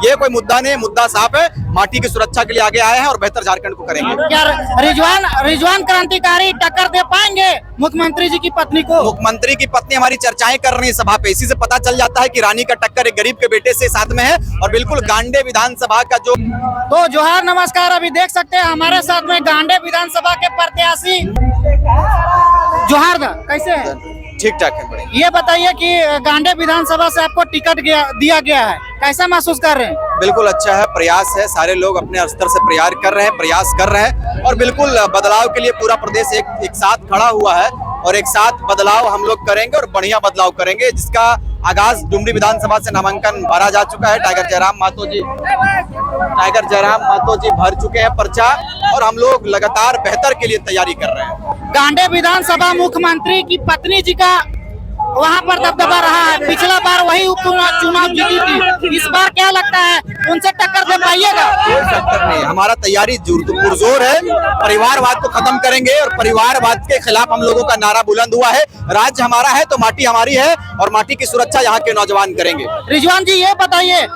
ये कोई मुद्दा नहीं, मुद्दा साफ है। माटी की सुरक्षा के लिए आगे आए हैं और बेहतर झारखंड को करेंगे। क्या रिजवान क्रांतिकारी टक्कर दे पाएंगे मुख्यमंत्री जी की पत्नी को? मुख्यमंत्री की पत्नी हमारी चर्चाएं कर रही है सभा पे, इसी से पता चल जाता है कि रानी का टक्कर एक गरीब के बेटे से साथ में है और बिल्कुल गांडे विधानसभा का जो। तो जोहार नमस्कार, अभी देख सकते हैं हमारे साथ में गांडे विधानसभा के प्रत्याशी। जोहार दा, कैसे है? ठीक ठाक है, बढ़िया। ये बताइए कि गांडे विधानसभा से आपको टिकट दिया गया है, कैसा महसूस कर रहे हैं? बिल्कुल अच्छा है, प्रयास है, सारे लोग अपने स्तर से प्रयास कर रहे हैं और बिल्कुल बदलाव के लिए पूरा प्रदेश एक साथ खड़ा हुआ है और एक साथ बदलाव हम लोग करेंगे और बढ़िया बदलाव करेंगे, जिसका आगाज डुमरी विधानसभा से नामांकन भरा जा चुका है। टाइगर जयराम मातो जी भर चुके हैं पर्चा और हम लोग लगातार बेहतर के लिए तैयारी कर रहे हैं। गांडे विधानसभा मुख्यमंत्री की पत्नी जी का वहाँ पर दबदबा रहा है, पिछला बार वही चुनाव जीती थी, इस बार क्या लगता है उनसे टक्कर दे पाइएगा? कोई टक्कर नहीं, हमारा तैयारी पुरजोर है। परिवारवाद को खत्म करेंगे और परिवारवाद के खिलाफ हम लोगों का नारा बुलंद हुआ है। राज्य हमारा है तो माटी हमारी है और माटी की सुरक्षा यहाँ के नौजवान करेंगे। रिजवान जी ये बताइए,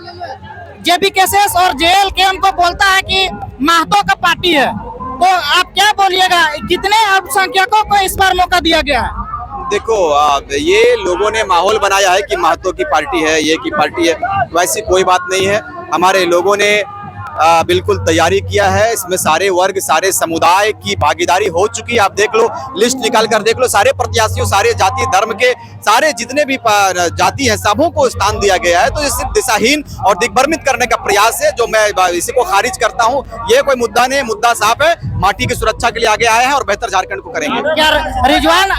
जेबीकेएस और जेएलके को बोलता है कि महतो का पार्टी है, तो आप क्या बोलिएगा, कितने अल्पसंख्यकों को इस बार मौका दिया गया है? देखो, ये लोगों ने माहौल बनाया है कि महतो की पार्टी है, ये की पार्टी है, वैसी कोई बात नहीं है। हमारे लोगों ने बिल्कुल तैयारी किया है, इसमें सारे वर्ग सारे समुदाय की भागीदारी हो चुकी है। आप देख लो, लिस्ट निकाल कर देख लो, सारे प्रत्याशियों, सारे जाति धर्म के सारे जितने भी जाति हैं सबों को स्थान दिया गया है। तो ये सिर्फ दिशाहीन और दिग्भ्रमित करने का प्रयास है, जो मैं इसी को खारिज करता हूँ। ये कोई मुद्दा नहीं, मुद्दा साफ है। माटी की सुरक्षा के लिए आगे आए हैं और बेहतर झारखंड को करेंगे। क्या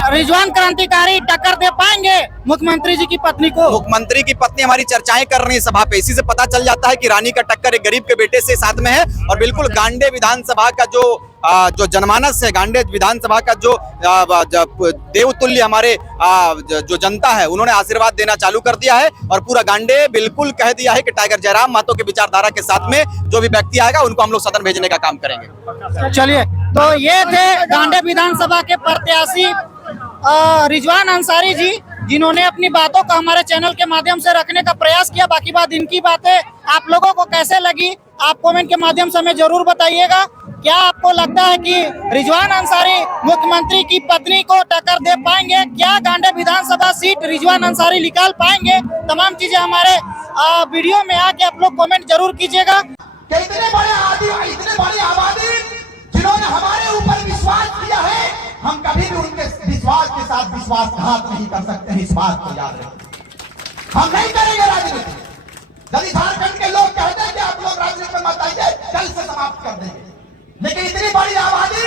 रिजवान क्रांतिकारी टक्कर दे पाएंगे मुख्यमंत्री जी की पत्नी को? मुख्यमंत्री की पत्नी हमारी चर्चाएं कर रही है सभा पे, इसी से पता चल जाता है कि रानी का टक्कर एक गरीब के बेटे से साथ में है और बिल्कुल गांडे विधानसभा का जो जनमानस है, गांडे विधानसभा का जो देवतुल्य हमारे जो जनता है, उन्होंने आशीर्वाद देना चालू कर दिया है और पूरा गांडे बिल्कुल कह दिया है कि टाइगर जयराम मातो के विचारधारा के साथ में जो भी व्यक्ति आएगा उनको हम लोग सदन भेजने का काम करेंगे। चलिए, तो ये थे गांडे विधानसभा के प्रत्याशी रिजवान अंसारी जी, जिन्होंने अपनी बातों को हमारे चैनल के माध्यम से रखने का प्रयास किया। बाकी बात इनकी बातें आप लोगों को कैसे लगी, आप कमेंट के माध्यम से हमें जरूर बताइएगा। क्या आपको लगता है कि रिजवान अंसारी मुख्यमंत्री की पत्नी को टक्कर दे पाएंगे? क्या गांडे विधानसभा सीट रिजवान अंसारी निकाल पाएंगे? तमाम चीजें हमारे वीडियो में आके आप लोग कमेंट जरूर कीजिएगा। इतने बड़े आबादी जिन्होंने हमारे ऊपर विश्वास किया है, हम कभी भी उनके विश्वास के साथ विश्वासघात नहीं कर सकते हैं। इस बात को याद रखें, हम नहीं करेंगे राजनीति। यदि झारखंड के लोग कहते हैं कि आप लोग राजनीति में मत आइए, कल से समाप्त कर देंगे। लेकिन इतनी बड़ी आबादी,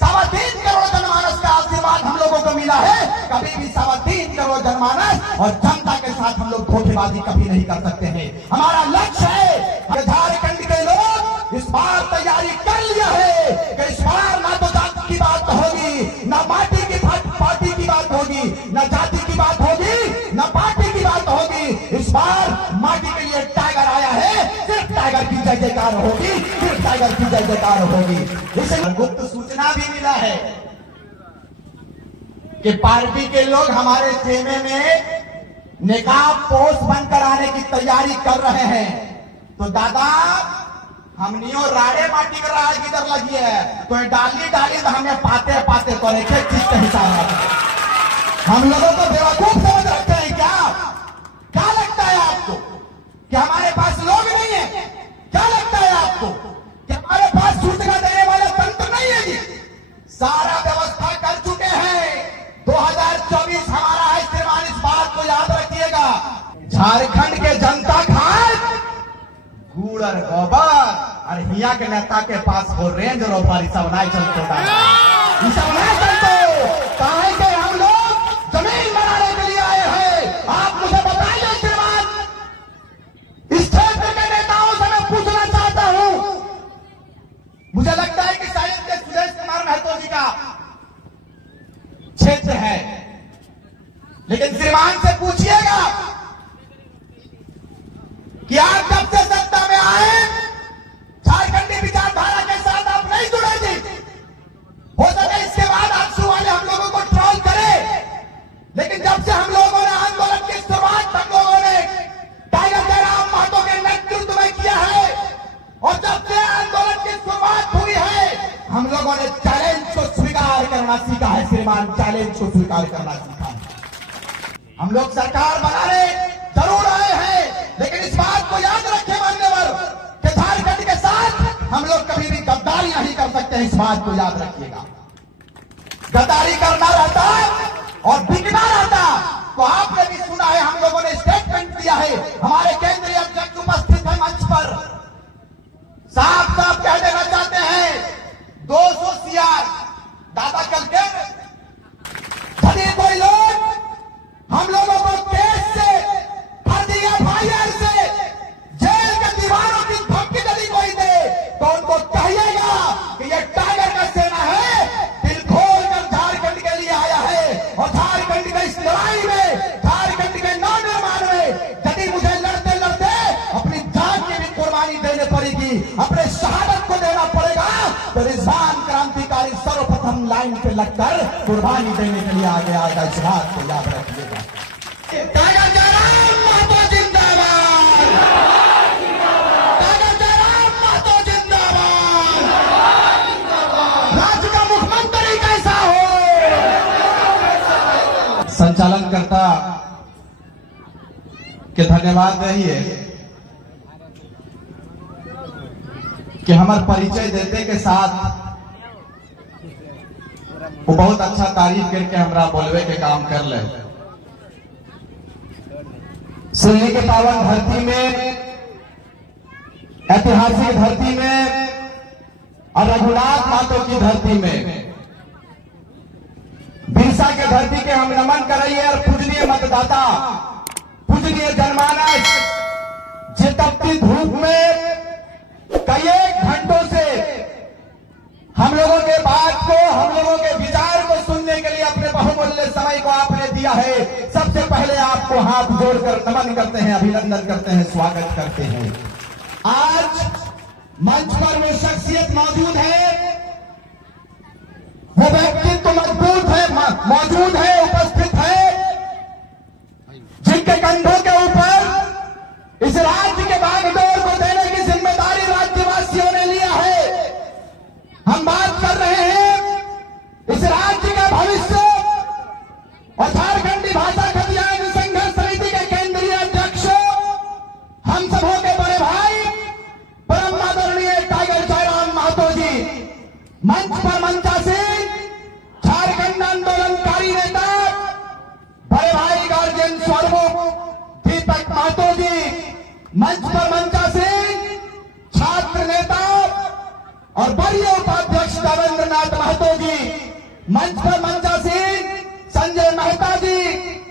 3.25 करोड़ जनमानस का आशीर्वाद हम लोगों को मिला है। कभी भी 3.25 करोड़ जनमानस और जनता के साथ हम लोग धोखेबाजी कभी नहीं कर सकते हैं। हमारा लक्ष्य है कि झारखंड के लोग इस बार तैयारी कर लिया है कि इस बार ना तो जाति की बात होगी, ना माटी की पार्टी की बात होगी, ना जाति की बात होगी, ना पार्टी की बात होगी। इस बार माटी के लिए टाइगर आया है, सिर्फ टाइगर की जय जयकार होगी, सिर्फ टाइगर की जय जयकार होगी। इसे गुप्त सूचना भी मिला है कि पार्टी के लोग हमारे खेमे में निकाब पोस्ट बंद कराने की तैयारी कर रहे हैं। तो दादा, हमनियों राड़े माटी कर रहा किधर लगी है, तो डाली तो हमें पाते तो एक चीज का हिसाब हम लोगों को बेवकूफ समझ रखते हैं क्या लगता है आपको कि हमारे पास लोग नहीं है? क्या लगता है आपको कि हमारे पास सूचना देने वाला तंत्र नहीं है? जी, सारा व्यवस्था कर चुके हैं। 2024 हमारा है, श्रीमान, इस बात को याद रखिएगा। झारखंड के जनता खाए गुड़ और गोबर और हिया के नेता के पास वो रेंज रोवर सब नहीं चलते, काहे के हम लोग जमीन बनाने के लिए आए हैं। आप मुझे बताइए श्रीमान, इस क्षेत्र के नेताओं से मैं पूछना चाहता हूं। मुझे लगता है कि शायद के सुरेश कुमार महतो जी का क्षेत्र है, लेकिन श्रीमान से पूछिएगा कि आप जब से सत्ता में आए, झारखंडी विचारधारा के साथ आप नहीं जुड़े थे। हो सके इसके बाद आप श्रीमान चैलेंज को स्वीकार करना सीखा है। हम लोग सरकार बनाने जरूर आए हैं, लेकिन इस बात को याद रखें मान्यवर कि झारखंड के साथ हम लोग कभी भी गद्दारी नहीं कर सकते हैं। इस बात को याद रखिएगा। गद्दारी करना रहता और बिकना रहता तो आपने भी सुना है, हम लोगों ने स्टेटमेंट दिया है, हमारे केंद्रीय अध्यक्ष उपस्थित है मंच पर, साफ साफ कह देना चाहते हैं 200 सीआर दादा कल के यदि कोई लोग हम लोगों को केस से फर्जी एफआईआर से जेल के दीवारों की धमकी यदि कोई दे तो उनको कहिएगा कि ये टाइगर का सेना है, दिल खोल कर झारखंड के लिए आया है और झारखंड के इस लड़ाई में, झारखंड के नवनिर्माण में यदि मुझे लड़ते लड़ते अपनी जान की भी कुर्बानी देने पड़ेगी, अपने शहादत को देना पड़ेगा, तो रिजवान क्रांतिकारी सर्वप्रथम लाइन पे लगकर कुर्बानी देने के लिए आगे आएगा। इस बात को याद रखिएगा। टाइगर जयराम महतो जिंदाबाद, टाइगर जयराम महतो जिंदाबाद, राज्य का मुख्यमंत्री कैसा हो। संचालनकर्ता के धन्यवाद रहिए कि हमारे परिचय देते के साथ वो बहुत अच्छा तारीफ करके हमरा बोलवे के काम कर ले। सिल्ली के पावन धरती में, ऐतिहासिक धरती में और रघुनाथ मातो की धरती में, बिरसा के धरती के हम नमन करिए और पूजनीय मतदाता, पूजनीय जनमानस, जे तपती धूप में कई एक घंटों से हम लोगों के बात को, हम लोगों के विचार को सुनने के लिए अपने बहुमूल्य समय को आपने दिया है। सबसे पहले आपको हाथ जोड़कर नमन करते हैं, अभिनंदन करते हैं, स्वागत करते हैं। आज मंच पर वो शख्सियत मौजूद है, वो व्यक्तित्व मजबूत है, मौजूद है, उपस्थित है, जिनके कंधों के ऊपर इस राज्य के बागडोर को देने की जिम्मेदारी राज्यवासियों ने लिया है। हम बात कर रहे हैं इस राज्य का भविष्य और झारखंडी भाषा खतियान संघर्ष समिति के केंद्रीय अध्यक्ष, हम सबों के बड़े भाई परम आदरणीय टाइगर जयराम महतो जी, मंच पर मंचासीन झारखंड आंदोलनकारी नेता बड़े भाई गार्जियन स्वरूप दीपक महतो जी, मंच पर मंचासीन छात्र नेता और वरीय उपाध्यक्ष देवेंद्र नाथ महतो जी, मंच पर मंचासीन संजय मेहता जी,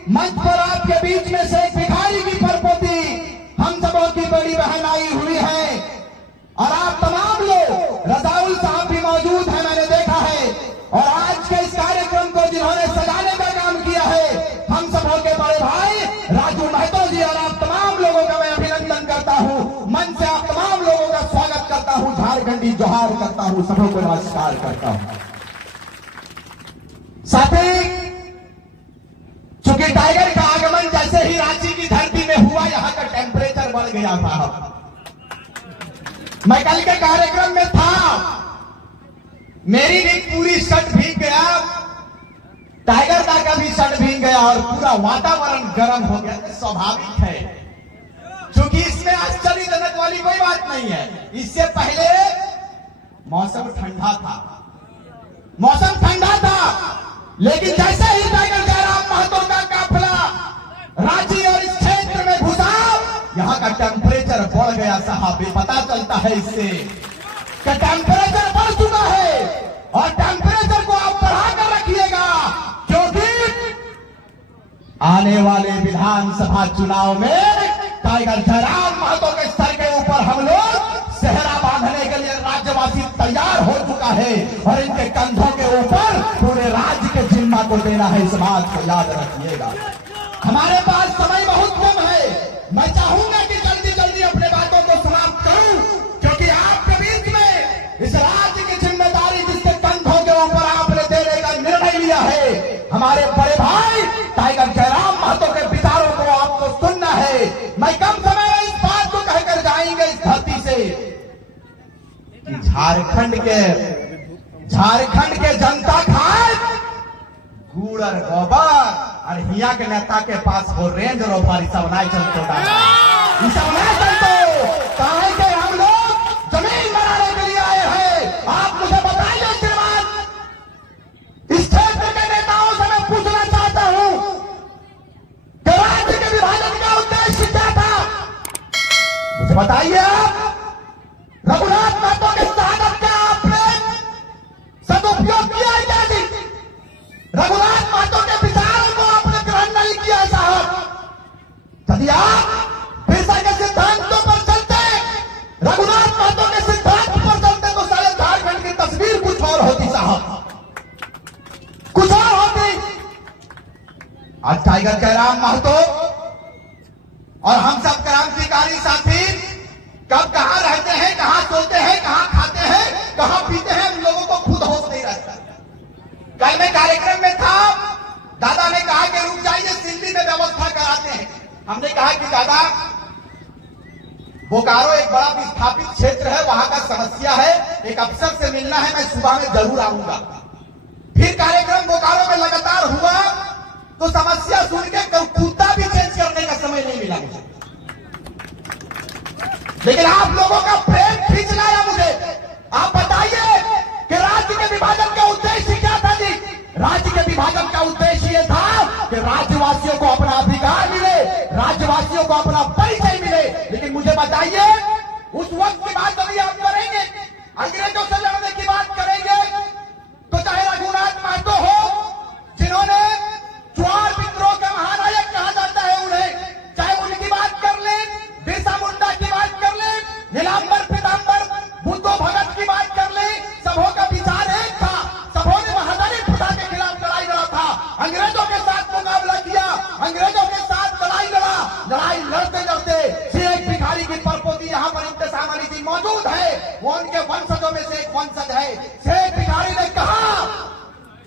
मंच पर आपके बीच में से भिखारी की परपोती हम सबों की बड़ी बहन आई हुई है और आप तमाम लोग, रजाउल साहब भी मौजूद हैं, मैंने देखा है, और आज के इस कार्यक्रम को जिन्होंने सजाने का काम किया है, हम सबों के बड़े भाई राजू महतो जी, और आप तमाम लोगों का मैं अभिनंदन करता हूं। मन से आप तमाम लोगों का स्वागत करता हूं, झारखंडी जोहार करता हूं, सबों को नमस्कार करता हूं। साथी, चूंकि टाइगर का आगमन जैसे ही रांची की धरती में हुआ, यहां का टेम्परेचर बढ़ गया था। मैं कल के कार्यक्रम में था, मेरी भी पूरी शर्ट भीग गया, टाइगर दा का भी शर्ट भीग गया और पूरा वातावरण गर्म हो गया। स्वाभाविक है, क्योंकि इसमें आश्चर्यजनक वाली कोई बात नहीं है। इससे पहले मौसम ठंडा था, मौसम ठंडा था, लेकिन जैसे ही टाइगर जयराम महतो का काफिला रांची और इस क्षेत्र में घुसा, यहाँ का टेम्परेचर बढ़ गया साहब। पता चलता है इससे कि टेम्परेचर बढ़ चुका है और टेम्परेचर को आप बढ़ाकर रखिएगा, क्योंकि आने वाले विधानसभा चुनाव में टाइगर जयराम महतो के सर के ऊपर हम लोग सेहरा बांधने के लिए राज्यवासी तैयार हो चुका है और इनके कंधों के ऊपर पूरे राज्य के जिम्मा को देना है। इस बात को याद रखिएगा। हमारे पास समय बहुत कम है, मैं चाहूंगा कि जल्दी जल्दी अपने बातों को समाप्त करूं, क्योंकि आपके बीच में इस राज्य की जिम्मेदारी जिसके कंधों के ऊपर आपने देने का निर्णय लिया है, हमारे बड़े भाई टाइगर जयराम महतो के विचारों को आपको सुनना है। मैं कम समय में इस बात को कहकर जाएंगे इस धरती से कि झारखंड के जनता खाए गुड़ और गोबर और हिया के नेता के पास वो रेंज रोवर सब नहीं चलते सब नहीं चलते कहे के हम लोग जमीन बनाने के लिए आए हैं। आप मुझे बताइए श्रीमान, इस क्षेत्र के नेताओं से मैं पूछना चाहता हूं कि राज्य के विभाजन का उद्देश्य क्या था, मुझे बताइए आप। रघुनाथ महतो के शहादत का आपने सदुपयोग किया है क्या जी? रघुनाथ महतो के विचारों को आपने ग्रहण नहीं किया साहब। यदि आप बिरसा के सिद्धांतों पर चलते, रघुनाथ महतो के सिद्धांत पर चलते तो शायद झारखंड की तस्वीर कुछ और होती साहब, कुछ और होती। आज टाइगर जयराम महतो और हम सब क्रांतिकारी साथी कब कहां रहते हैं, कहां सोते हैं, कहां खाते हैं, कहां पीते हैं, हम लोगों को खुद होश नहीं रहता। कल मैं कार्यक्रम में था, दादा ने कहा कि रुक जाइए दिल्ली में व्यवस्था कराते हैं। हमने कहा कि दादा बोकारो एक बड़ा विस्थापित क्षेत्र है, वहां का समस्या है, एक अफसर से मिलना है, मैं सुबह में जरूर आऊंगा। फिर कार्यक्रम बोकारो में लगातार हुआ तो समस्या सुन के कुत्ता भी चेंज करने का समय नहीं मिला मुझे, लेकिन आप लोगों का प्रेम खींच लाया मुझे। आप बताइए कि राज्य के विभाजन का उद्देश्य क्या था जी? राज्य के विभाजन का उद्देश्य यह था कि राज्यवासियों को अपना अधिकार मिले, राज्यवासियों को अपना परिचय मिले। लेकिन मुझे बताइए, उस वक्त की बात अभी आप करेंगे, अंग्रेजों से लड़ने की बात करेंगे, तो चाहे रघुनाथ महतो हो जिन्होंने ज्वार विद्रोह का महानायक कहा जाता है उन्हें, चाहे उनकी बात कर ले, बिरसा मुंडा की बात कर ले, नीलांबर पीतांबर बुद्धो भगत की बात कर ले, सबों का विचार एक था, सबों ने महादारी प्रथा के खिलाफ लड़ाई लड़ा था, अंग्रेजों के साथ मुकाबला किया, अंग्रेजों के साथ लड़ाई लड़ा। लड़ाई लड़ते लड़ते शेख भिखारी की परपोती यहाँ पर इंतजाम अली जी मौजूद है, वो उनके वंशजों में से एक वंशज है। शेख भिखारी ने कहा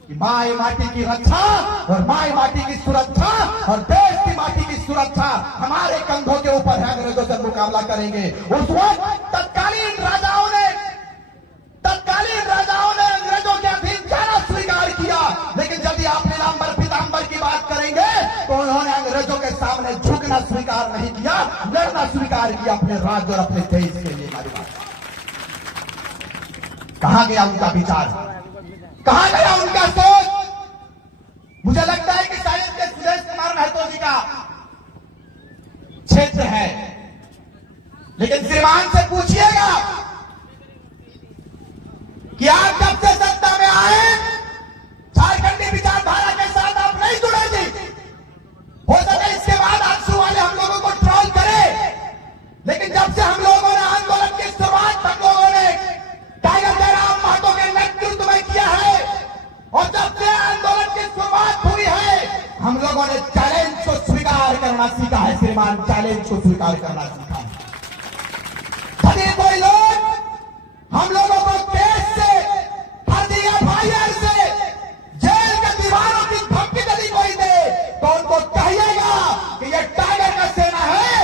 कि माए माटी की रक्षा और माए माटी की सुरक्षा और देश की माटी की सुरक्षा हमारे कंधों के ऊपर है, अंग्रेजों से मुकाबला करेंगे। उस वक्त तत्कालीन राजाओं ने अंग्रेजों के अधीन जाना स्वीकार किया। लेकिन यदि आप नीलांबर पीतांबर की बात करेंगे तो उन्होंने अंग्रेजों के सामने झुकना स्वीकार नहीं किया, लड़ना स्वीकार किया अपने राज्य और अपने देश के लिए। हमारी बात कहां गया उनका विचार, कहां गया उनका सोच? मुझे लगता है कि शायद के सुरेश कुमार महतो जी का क्षेत्र है, लेकिन श्रीमान से पूछिएगा कि आप जब से सत्ता में आए झारखंडी विचारधारा के साथ आप नहीं जुड़े जी। हो सके इसके बाद आंसू वाले हम लोगों को ट्रोल करे, लेकिन जब से हम लोगों ने आंदोलन की शुरुआत हम लोगों ने टाइगर जयराम महतो के नेतृत्व में किया है, और जब से आंदोलन की शुरुआत हुई है हम लोगों ने चैलेंज को स्वीकार करना सीखा है श्रीमान, चैलेंज को स्वीकार करना सीखा है। यदि कोई लोग हम लोगों को केस से, फर्जी एफआईआर से, जेल के दीवारों की धमकी यदि कोई दे तो उनको कहिएगा कि ये टाइगर का सेना है,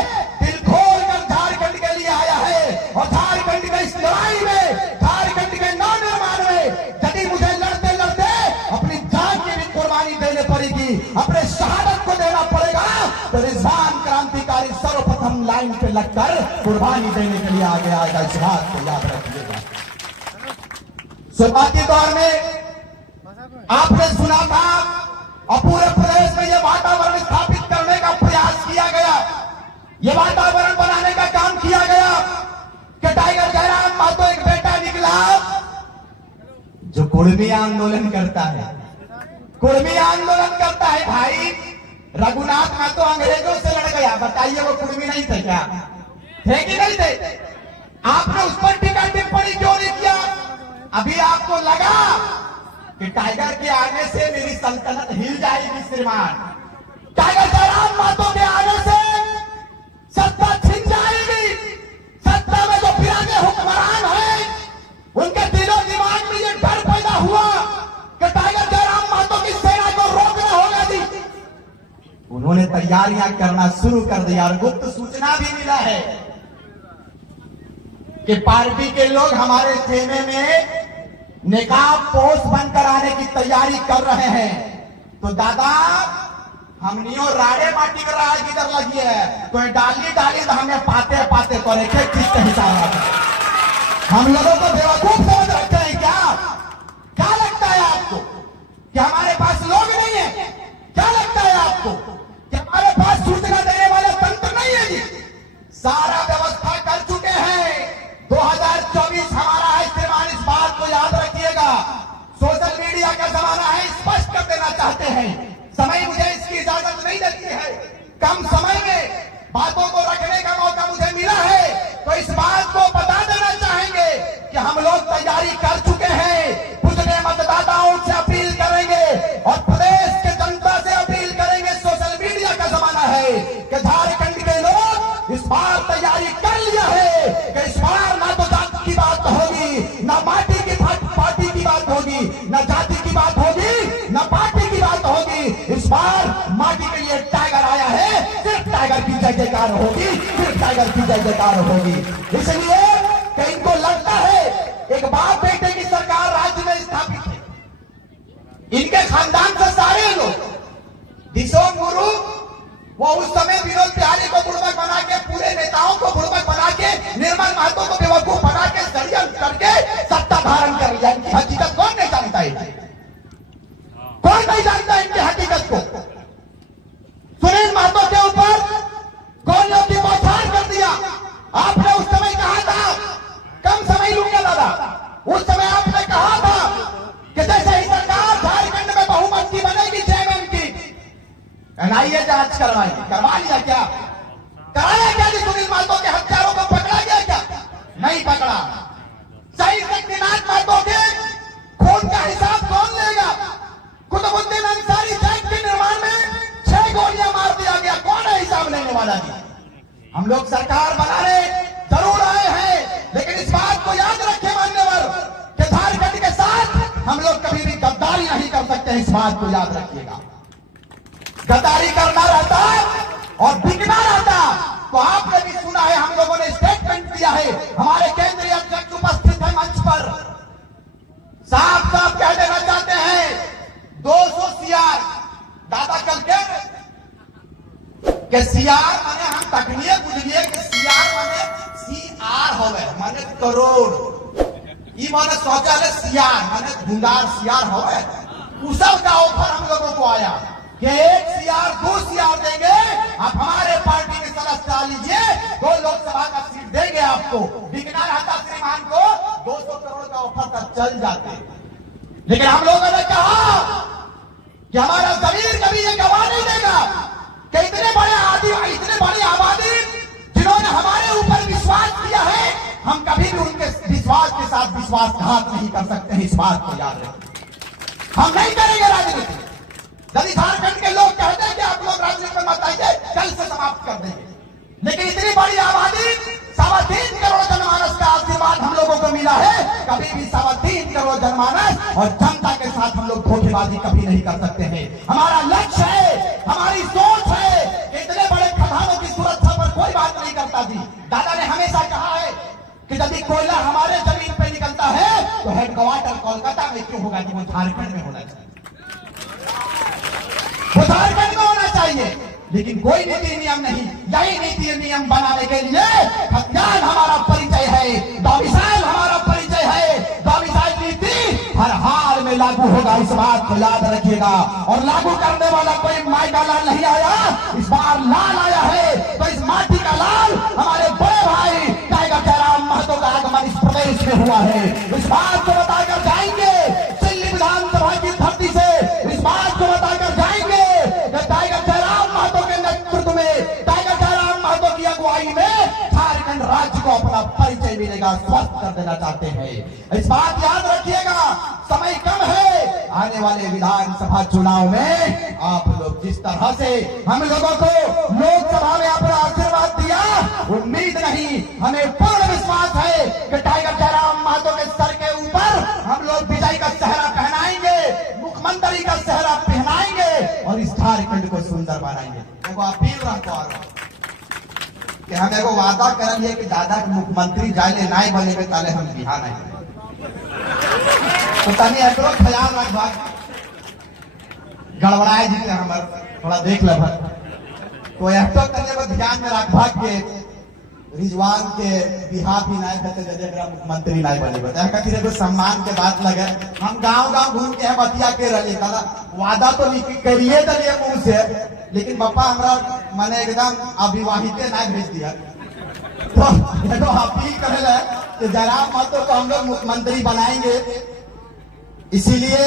दिल खोल कर झारखंड के लिए आया है, और झारखंड के इस लड़ाई में, झारखंड के नवनिर्माण में यदि मुझे लड़ते लड़ते अपनी जान की भी कुर्बानी देने पड़ेगी, अपने शहादत को देना पड़ेगा, तो रिजवान क्रांतिकारी सर्वप्रथम लाइन पे लगकर कुर्बानी देने के लिए आगे आएगा। इस बात को याद रखिएगा। शुरुआती दौर में आपने सुना था और पूरे प्रदेश में यह वातावरण स्थापित करने का प्रयास किया गया, यह वातावरण बनाने का काम किया गया कि टाइगर जयराम महतो एक बेटा निकला जो कुर्मी आंदोलन करता है, कुर्मी आंदोलन करता है। भाई रघुनाथ महतो अंग्रेजों से लड़ गया, बताइए वो कुर्मी नहीं थे क्या? थे कि नहीं थे? आपने उस पर टीका टिप्पणी क्यों नहीं किया? अभी आपको लगा कि टाइगर के आने से मेरी सल्तनत हिल जाएगी श्रीमान, टाइगर जयराम महतो के आने से सत्ता छिन जाएगी। सत्ता में जो फिराने हुक्मरान हैं उनके दिलो दिमाग में ये डर पैदा हुआ कि टाइगर जयराम महतो की सेना को रोकना होगा जी। उन्होंने तैयारियां करना शुरू कर दिया, और गुप्त सूचना भी मिला है कि पार्टी के लोग हमारे खेमे में निकाब पोस्ट बनकर आने की तैयारी कर रहे हैं। तो दादा हमनियो राड़े माटी कर रहा है इधर लगी है, तो डाली डाली तो हमें पाते पाते तो एक एक चीज का हिसाब आता है। हम लोगों को बेवकूफ समझ रखते हैं क्या? क्या लगता है आपको कि हमारे पास लोग नहीं है? क्या लगता है आपको कि हमारे पास सूचना देने वाला तंत्र नहीं है? जी सारा व्यवस्था कर चुके हैं। 2024 हमारा है श्रीमान, इस बात को याद रखिएगा। सोशल मीडिया का जमाना है, स्पष्ट कर देना चाहते हैं। समय मुझे इसकी इजाजत नहीं देती है। कम समय में बातों को रखने का मौका मुझे मिला है, तो इस बात को बता देना चाहेंगे कि हम लोग तैयारी कर चुके हैं। पुतले मतदाताओं से अपील करेंगे और प्रदेश के जनता से अपील करेंगे। सोशल मीडिया का जमाना है कि झारखंड के लोग इस बार तैयारी कर लिया है कि इस बार ना तो जाति की बात होगी, ना पार्टी की बात होगी, ना जाति की बात होगी, ना पार्टी की बात होगी। इस बार माटी के लिए टाइगर आया है, सिर्फ टाइगर की जय जयकार होगी, सिर्फ टाइगर की जय जयकार होगी। इसलिए कि इनको लगता है एक बाप बेटे की सरकार राज्य में स्थापित है, इनके खानदान से सारे लोग दिशोम गुरु वो उस समय विनोद बिहारी को बुड़बक बना के, पूरे नेताओं को बुड़बक बना के, निर्मल महतो को बेवकूफ बना के, षड्यंत्र करके सत्ता धारण कर लिया। इनकी हकीकत कौन नहीं जानता है? कौन नहीं जानता इनकी हकीकत को? सुनील महतो के ऊपर गोलियों की बौछार कर दिया। आपने उस समय कहा था, कम समय लूंगा दादा, उस समय आपने कहा था कि जैसे ही सरकार झारखंड में बहुमत की बनेगी, जेएमएम की, एनआईए जांच करवाएगी। करवा लिया क्या? कराया क्या? जी सुनील महतो के हत्यारों को पकड़ा गया क्या? नहीं पकड़ा। शहीद शक्तिनाथ महतो के खून का हिसाब कौन लेगा? कुतुबुद्दीन अंसारी जैक के निर्माण में 6 गोलियां मार दिया गया, कौन है हिसाब लेने वाला? जी हम लोग सरकार बनाने जरूर आए हैं, लेकिन इस बात को याद रखें मान्यवर कि झारखंड के साथ हम लोग कभी भी गद्दारी नहीं कर सकते हैं। इस बात को याद रखिएगा। गद्दारी करना रहता और बिकना रहता तो आपने भी सुना है, हम लोगों ने स्टेटमेंट दिया है। हमारे केंद्रीय अध्यक्ष उपस्थित है मंच पर, साफ साफ कह देना चाहते हैं 200 सीआर दादा कल के सीआर माने हम तकनीय बुझलिए कि सीआर माने सीआर होवे माने करोड़, ई माने शौचालय सीआर माने धुंधार सीआर होवे। उसब का ऑफर हम लोगों को आया कि 1 सीआर 2 सीआर देंगे, आप हमारे पार्टी के सदस्य आ लीजिए, 2 लोकसभा का सीट देंगे आपको। बिकना रहता श्रीमान को 200 करोड़ का ऑफर तक चल जाते, लेकिन हम लोगों ने कहा कि हमारा जमीर कभी ये गवा नहीं देगा कि इतने बड़ी आबादी जिन्होंने हमारे ऊपर विश्वास किया है, हम कभी भी उनके विश्वास के साथ विश्वासघात नहीं कर सकते हैं। इस बात को याद रखें। हम नहीं करेंगे राजनीति। यदि झारखंड के लोग कहते हैं कि आप लोग राजनीति में मत आइए, कल से समाप्त कर देंगे, लेकिन इतनी बड़ी आबादी 3.25 करोड़ जनमानस का आशीर्वाद हम लोगों को मिला है। कभी भी 3.25 करोड़ जनमानस और जनता के साथ हम लोग धोखेबाजी कभी नहीं कर सकते हैं। हमारा लक्ष्य है, हमारी सोच है कि इतने बड़े खदानों की सुरक्षा पर कोई बात नहीं करता। जी दादा ने हमेशा कहा है कि यदि कोयला हमारे जमीन पे निकलता है तो हेडक्वार्टर कोलकाता में क्यों होगा? कि वो झारखंड में होना चाहिए, वो झारखंड में होना चाहिए। लेकिन कोई नीति नियम नहीं। यही नीति नियम बनाने के लिए खतियान हमारा परिचय है, डोमिसाइल हमारा परिचय है। डोमिसाइल नीति हर हाल में लागू होगा, इस बात को याद रखिएगा। और लागू करने वाला कोई माई का लाल नहीं आया, इस बार लाल आया है। तो इस माटी का लाल हमारे बड़े भाई टाइगर जयराम महतो का आगमन इस प्रदेश में हुआ है। इस बात को बताकर जाएंगे दिल्ली विधानसभा की धरती से, इस बात को बताकर जाएंगे कि टाइगर जयराम महतो के नेतृत्व में, टाइगर जयराम महतो की अगुवाई में झारखंड राज्य को अपना परिचय मिलेगा। स्वस्थ कर देना चाहते हैं, इस बात याद रखिएगा। समय कम है, आने वाले विधानसभा चुनाव में आप लोग जिस तरह से हम लोगों को लोकसभा में अपना आशीर्वाद दिया, उम्मीद नहीं, हमें पूर्ण विश्वास है कि टाइगर जयराम महतो के सर के ऊपर हम लोग विजय का सेहरा पहनाएंगे, मुख्यमंत्री का सेहरा पहनाएंगे और इस झारखंड को सुंदर बनाएंगे। देखो अपील रखो कि हम एगो वादा कर लिए कि दादा के मुख्यमंत्री जाए नहीं बने ताले हम बिहार नहीं, तो तनी एकरो ख्याल रखबा। गड़बड़ाए जीते हमर थोड़ा देख ले भर तो यह तो करने पर ध्यान में रख भाग के रिजवान के बिहार भी नहीं करते जगह मुख्यमंत्री नहीं बने बता खातिर एगो सम्मान के बात लगे हम गांव गांव घूम के बतिया के रही दादा वादा तो करिए दिए मुंह से लेकिन पापा हमरा माने एकदम अविवाहित नहीं भेज दिया तो अपील करे कि जरा मतों को हम लोग मुख्यमंत्री बनाएंगे। इसीलिए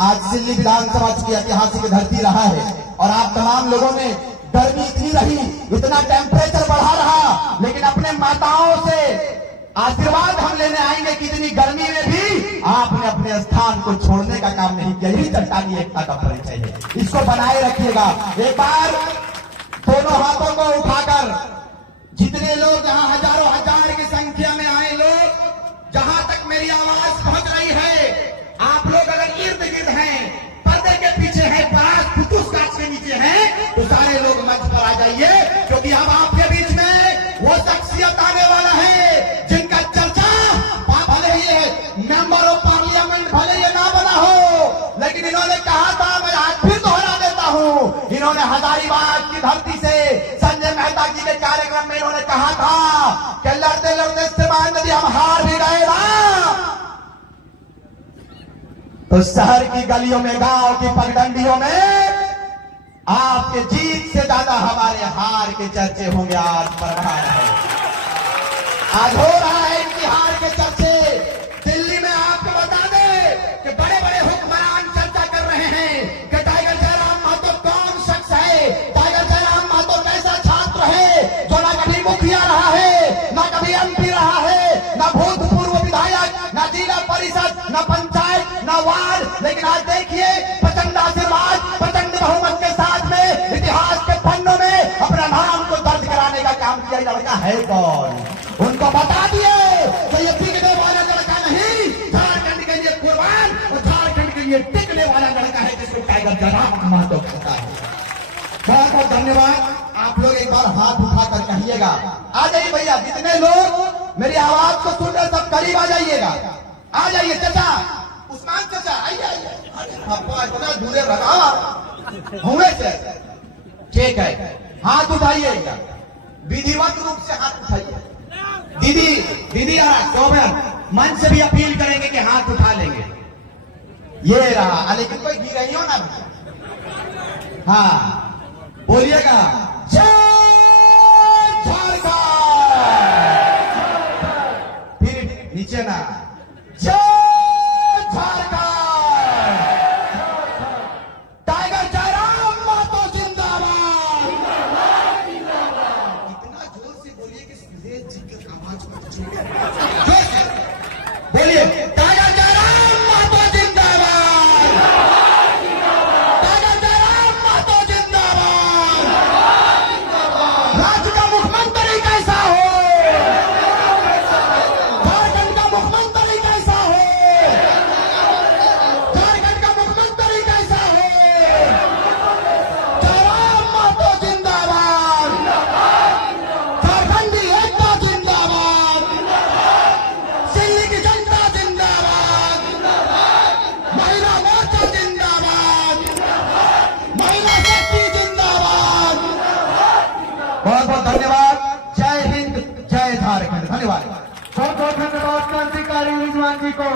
आज दिल्ली विधानसभा की ऐतिहासिक धरती रहा है और आप तमाम लोगों ने गर्मी इतनी रही इतना टेम्परेचर बढ़ा रहा लेकिन अपने माताओं से आशीर्वाद हम लेने आएंगे कि इतनी गर्मी में भी आपने अपने स्थान को छोड़ने का काम नहीं किया। यही चट्टानी एकता का परिचय है, इसको बनाए रखिएगा। एक बार दोनों हाथों को उठाकर जितने लोग जहां हजारों हजार की संख्या में आए लोग जहां तक मेरी आवाज पहुंच रही है आप लोग अगर इर्द गिर्द हैं पर्दे के पीछे है बारात फुटूस कांच के नीचे है तो सारे लोग मंच पर आ जाइए क्योंकि अब आपके बीच में वो शख्सियत आने वाला है जिनका चर्चा भले ये मेंबर ऑफ पार्लियामेंट भले ये ना बना हो लेकिन इन्होंने कहा था मैं आज फिर दोहरा देता हूं इन्होंने हजारीबाग की धरती से संजय मेहता जी के कार्यक्रम में इन्होंने कहा था कि लड़ते लड़ते इस्तेमाल यदि हम हार भी गए ना तो शहर की गलियों में गांव की पगडंडियों में आपके जीत से ज्यादा हमारे हार के चर्चे होंगे। आज पर रहा है आज हो रहा है इनकी हार के चर्चे। दिल्ली में आपको बता दें कि बड़े बड़े हुक्मरान चर्चा कर रहे हैं कि टाइगर जयराम महतो कौन शख्स है, टाइगर जयराम महतो कैसा छात्र है जो ना कभी मुखिया रहा है ना कभी एमपी रहा है ना भूतपूर्व विधायक ना जिला परिषद ना पंचायत ना वार्ड लेकिन आज देखिए प्रचंड आशीर्वाद प्रचंड बहुमत के साथ में इतिहास के पन्नों में अपना नाम को दर्ज कराने का काम किया। लड़का है कौन उनको बता दिए तो ये टिकने वाला लड़का नहीं झारखंड के लिए कुर्बान और झारखंड के लिए टिकने वाला लड़का है जिसको टाइगर जयराम महतो कहता है। बहुत बहुत धन्यवाद। आप लोग एक बार हाथ उठाकर कहिएगा आ जाइए भैया जितने लोग मेरी आवाज को सुन रहे सब करीब आ जाइएगा आ जाइए। चाचा उस्मान चाचा आइए आइए आपको इतना दूरे रखा हुए से ठीक है हाथ उठाइएगा विधिवत रूप से हाथ उठाइए। दीदी दीदी शोभन मन से भी अपील करेंगे कि हाथ उठा लेंगे। ये रहा लेकिन कोई गिर हो ना हाँ बोलिएगा जय झारखंड फिर नीचे ना जय बोलिए टाइगर जयराम महतो जिंदाबाद टाइगर जयराम महतो जिंदाबाद। राज्य का मुख्यमंत्री कैसा हो झारखंड का मुख्यमंत्री कैसा हो झारखंड का मुख्यमंत्री कैसा हो जयराम महतो जिंदाबाद झारखंडी एकता जिंदाबाद दिल्ली की जनता जिंदाबाद महिला मोर्चा जिंदाबाद महिला शक्ति जिंदाबाद। बहुत बहुत धन्यवाद। जय हिंद जय झारखंड। धन्यवाद। बहुत बहुत धन्यवाद क्रांतिकारी रिजवान जी को।